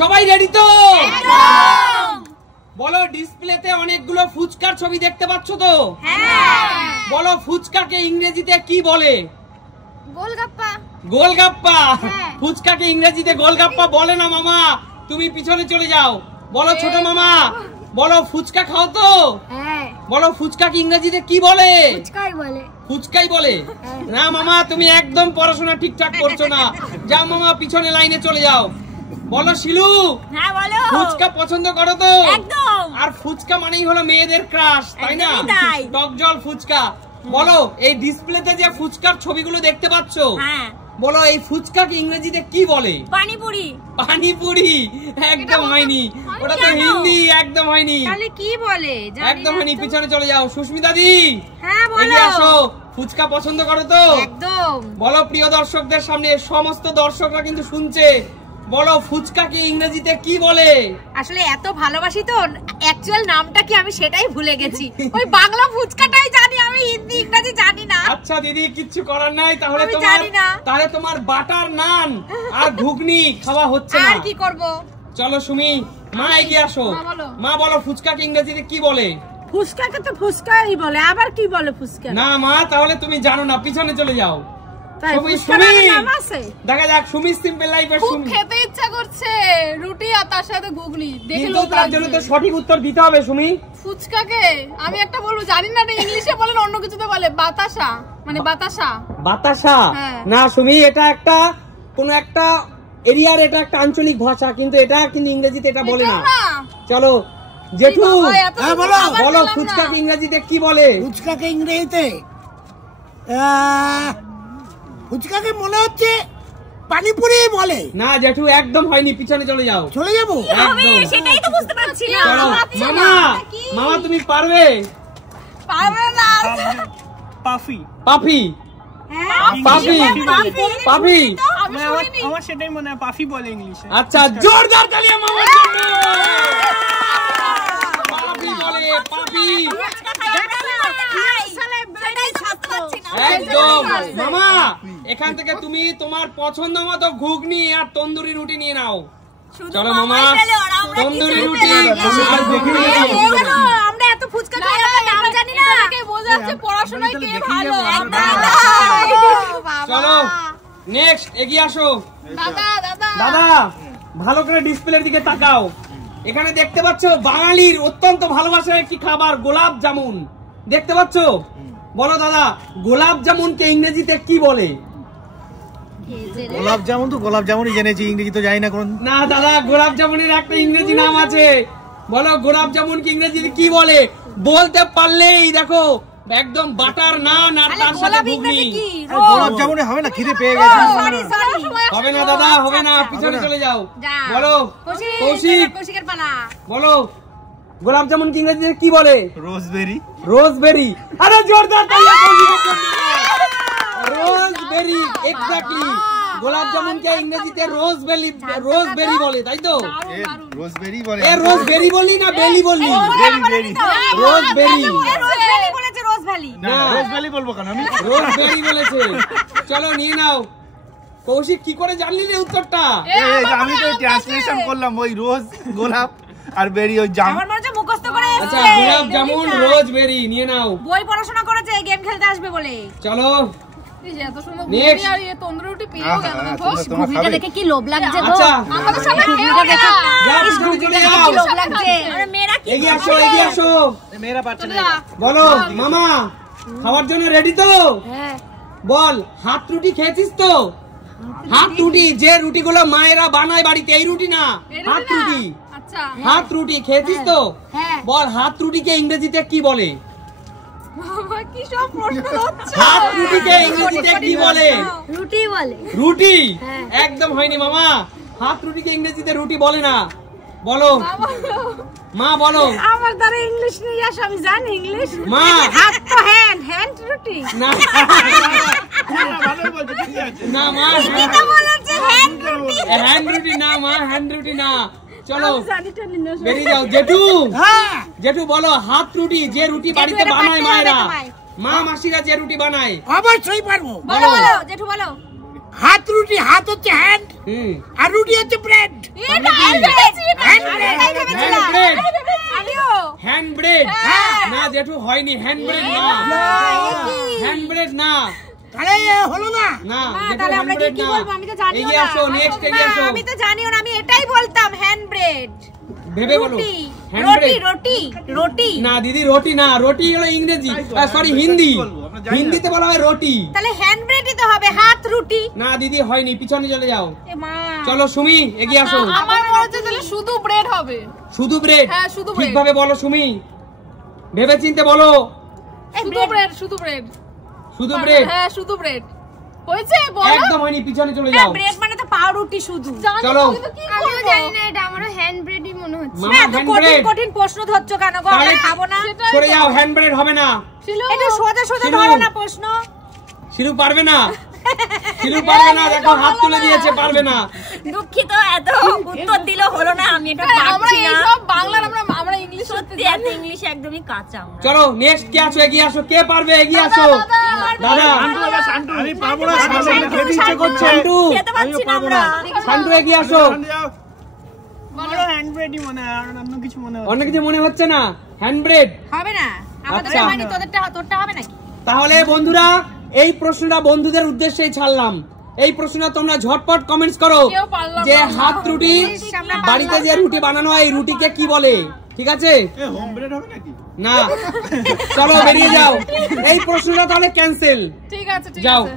সবাই রেডি তো? বলো ডিসপ্লেতে অনেকগুলো ফুচকার ছবি দেখতে পাচ্ছ তো? বলো ফুচকাকে ইংরেজিতে কি বলে? গোলগাপ্পা। গোলগাপ্পা। ফুচকাকে ইংরেজিতে গোলগাপ্পা বলে না মামা, তুমি পিছনে চলে যাও। বলো ছোট মামা, বলো ফুচকা খাও তো? বলো ফুচকাকে ইংরেজিতে কি বলে? ফুচকাই বলে। ফুচকাই বলে? না মামা, তুমি একদম পড়াশোনা ঠিকঠাক করছো না। যাও মামা, পিছনে লাইনে চলে যাও। বলো শিলু, হ্যাঁ বলো, ফুচকা পছন্দ করো তো? একদম। আর ফুচকা মানেই হলো মেয়েদের ক্রাশ, তাই না? টক জল ফুচকা। বলো এই ডিসপ্লেতে যে ফুচকার ছবিগুলো দেখতে পাচ্ছ, বলো এই ফুচকাকে ইংরেজিতে কি বলে? পানিপুরি। পানিপুরি? একদম হয়নি, ওটা তো হিন্দি, একদম হয়নি। তাহলে কি বলে? একদম হয়নি, পিছনে চলে যাও। সুস্মিতা দি, হ্যাঁ বলো, এগিয়ে আসো। ফুচকা পছন্দ করো তো? একদম। বলো প্রিয় দর্শকদের সামনে, সমস্ত দর্শকরা কিন্তু শুনছে, বলো ফুচকাকে ইংরেজিতে কি বলে? আসলে এত ভালোবাসি তো অ্যাকচুয়াল নামটা কি আমি সেটাই ভুলে গেছি। ওই বাংলা ফুচকাটাই জানি, আমি হিন্দি ইংরেজি জানি না। আচ্ছা দিদি, কিচ্ছু করার নাই। তাহলে তোমার বাটার নান আর ঘুগনি খাওয়া হচ্ছে না। আর কি করব? চলো সুমি, মা এগিয়ে আসো। মা বলো ফুচকাকে ইংরেজিতে কি বলে? ফুচকাকে তো ফুচকাই বলে, আবার কি বলে ফুচকা? না মা, তাহলে তুমি জানো না, পিছনে চলে যাও। দেখা যাক সুমি সিম্পল লাইফের খুব খেতে ইচ্ছা করছে রুটি আর তার সাথে ঘুগনি, দেখে লোভ লাগছে। তার জন্য তো সঠিক উত্তর দিতে হবে সুমি। ফুচকাকে আমি একটা বলবো, জানি না, এটা ইংলিশে বলেন অন্য কিছুতে বলে, বাতাসা, মানে বাতাসা। বাতাসা? না সুমি, এটা একটা কোন একটা এরিয়ার, এটা একটা আঞ্চলিক ভাষা, কিন্তু এটা কিন্তু ইংরেজিতে এটা বলে না। চলো জেঠু, বলো ফুচকাকে ইংরেজিতে কি বলে? ফুচকাকে ইংরেজিতে ফুচকাকে মনে হচ্ছে পানিপুরি বলে। না জেঠু, একদম হয়নি, পিছনে চলে যাও। চলে যাবো? সেটাই তো বুঝতে পারছি না। মামা, মামা তুমি পারবে? পারবে না। পাফি। পাফি? পাফি? পাফি? আমার সেটাই মনে হয়, পাফি বলে ইংলিশে। আচ্ছা, জোরদার তালিয়া মামার জন্য। পাফি বলে, পাফি। একদম মামা, এখান থেকে তুমি তোমার পছন্দ মতো ঘুগনি আর তন্দুরি রুটি নিয়ে নাও। চলো মামা, তন্দুরি রুটি। আমরা এত ফুচকা খাই, আমরা নাম জানি না। বোঝাচ্ছে পড়াশোনায় কে ভালো। চলো নেক্সট, এগিয়ে আসো। দাদা ভালো করে ডিসপ্লের দিকে তাকাও। এখানে দেখতে পাচ্ছ বাঙালির অত্যন্ত ভালোবাসার একটি খাবার, গোলাপ জামুন। দেখতে পাচ্ছ? বলো দাদা, গোলাপ জামুনকে ইংরেজিতে কি বলে? গোলাপ জামুন তো গোলাপ জামুনই জেনেছি, ইংরেজি তো জানি না কোন। না দাদা, গোলাপ জামুনের একটা ইংরেজি নাম আছে। বলো গোলাপ জামুনকে ইংরেজিতে কি বলে? বলতে পারলেই দেখো একদম বাটার নান আর তার সাথে ঘুগনি। গোলাপ জামুনে হবে না, খিদে পেয়ে গেছে। হবে না দাদা, হবে না, পিছনে চলে যাও। বলো কৌশিকের পালা। বলো গোলাপ জামুন কি ইংরেজিতে কি বলে? রোজবেরি। রোজবেরি? আরে জোরদার তালিয়া কৌশিকের জন্য। রোজবেরি, এক্স্যাক্টলি। গোলাপ জামুনকে ইংরেজিতে রোজবেরি বলে, তাই তো? রোজবেরি বলে। এ রোজবেরি বলি না বেলি বলি? রোজবেরি। রোজবেরি বলবো কেন আমি? রোজবেরি বলেছে। চলো নিয়ে নাও। কৌশিক কি করে জানলি রে উত্তরটা? আমি তো ট্রান্সলেশন করলাম, ওই রোজ গোলাপ আর বেরি ওই জাম। আমার মনে হচ্ছে মুখস্থ করে এসেছে। আচ্ছা, গোলাপ জামুন রোজবেরি নিয়ে নাও। বই পড়াশোনা করেছে, গেম খেলতে আসবে বলে। চলো এত সুন্দর ঘুগনি আর এই তন্দুরি রুটি পেয়েও গেল। দেখো ঘুগনিটা দেখে কি লোভ লাগছে গো। আচ্ছা, আমাদের সামনে যাও পিছনে চলে যাও। লোভ লাগছে। আরে মেয়েরা কি এগিয়ে আসো, এগিয়ে আসো। মেয়েরা পারছে না। বলো মামা, খাওয়ার জন্য রেডি তো? বল হাত রুটি খেয়েছিস তো? হাত রুটি, যে রুটিগুলো মায়েরা বানায় বাড়িতে, এই রুটি না, হাত রুটি। আচ্ছা, হাত রুটি খেয়েছিস তো? বল হাত রুটিকে ইংরেজিতে কি বলে? বাবা কি সব প্রশ্ন হচ্ছে। হাত রুটিকে ইংরেজিতে কি বলে? রুটি বলে। রুটি? একদম হয়নি মামা, হাত রুটিকে ইংরেজিতে রুটি বলে না। বলো মা, বলো। আমার দ্বারা ইংলিশ নিয়ে আসো, আমি জানি ইংলিশ। মা, হাত তো হ্যান্ড রুটি না না মা, হ্যান্ড রুটি না মা, হ্যান্ড রুটি না। চলো বেরিয়ে যাও। জেঠু, জেঠু বলো হাত রুটি, যে রুটি বাড়িতে বানায় মায়েরা, মা মাসিরা যে রুটি বানায়। অবশ্যই পারবো। বলো জেঠু বলো। হাত রুটি, হাত হচ্ছে হ্যান্ড আর রুটি হচ্ছে ব্রেড। জেঠু হয়নি, হ্যান্ড ব্রেড না, হ্যান্ড ব্রেড না, আরে হলো না। না মা, জেঠু তাহলে হ্যান্ড আমরা কি ব্রেড কি না। বলবো? আমি তো জানিও এগিয়ে না। আসো, নেক্সট এগিয়ে আসো। আমি তো জানিও না, আমি এটাই বলতাম হ্যান্ড ব্রেড। ভেবে বলো। রুটি, হ্যান্ড রুটি, ব্রেড রুটি, রুটি। না দিদি, রুটি না, রুটি হলো ইংরেজি, সরি হিন্দি, হিন্দিতে বলা হয় রুটি। তাহলে হ্যান্ড ব্রেডই তো হবে, হাত রুটি। না দিদি হয়নি, পিছনে চলে যাও। এ মা, চলো সুমি এগিয়ে আসো। আমার মনে হচ্ছে তাহলে শুধু ব্রেড হবে। শুধু ব্রেড? হ্যাঁ, শুধু bread। ঠিকভাবে বলো সুমি, ভেবে চিন্তে বলো। এই শুধু bread- ব্রেড, শুধু ব্রেড। শুধু ব্রেড? হ্যাঁ, শুধু ব্রেড। হয়েছে বলো। একদম হয়নি, পিছনে চলে হ্যাঁ, যাও। ব্রেড মানে তো পাউরুটি শুধু। জানি চলো। না, কিন্তু কি আমিও করবো? জানি না, এটা আমারও হ্যান্ড ব্রেডই মনে হচ্ছে। মামা এত হ্যান্ড কঠিন ব্রেড, কঠিন প্রশ্ন ধরছো কেন গো? আমরা তাহলে- খাবো না। সেটাই সরে তো। যাও, হ্যান্ড ব্রেড হবে না। ছিল। একটু সোজা সোজা শিলু। ধরো না প্রশ্ন। শিলু পারবে না, শিলু পারবে না, দেখো হাত তুলে দিয়েছে, পারবে না। দুঃখিত, এত উত্তর দিল হলো না, আমি এটা হ্যাঁ, আমরা পারছি না। এইসব বাংলার আমরা ইংলিশ সত্যি এত ইংলিশ একদমই কাঁচা আমরা। চলো নেক্সট কে আছো, এগিয়ে আসো, কে পারবে এগিয়ে আসো। দাদা আমি পারবো না, সামনে খেতে ইচ্ছে করছে। শান্টু, খেতে পাচ্ছি না আমরা। শান্টু এগিয়ে আসো। হ্যান্ড ব্রেডই মনে হয়, আর অন্য কিছু মনে হয়। অন্য কিছু মনে হচ্ছে না, হ্যান্ড ব্রেড। হবে না, আমাদের আচ্ছা। হয়নি, তোরটা হবে নাকি? তাহলে বন্ধুরা এই প্রশ্নটা বন্ধুদের উদ্দেশ্যেই ছাড়লাম। এই প্রশ্নটা তোমরা ঝটপট কমেন্টস করো কেউ পারলাম যে না। হাত রুটি, বাড়িতে যে রুটি বানানো হয় এই রুটিকে কি বলে, ঠিক আছে? হোম ব্রেড হবে নাকি? না, চলো বেরিয়ে যাও, এই প্রশ্নটা তাহলে ক্যান্সেল। ঠিক আছে, ঠিক যাও। আছে।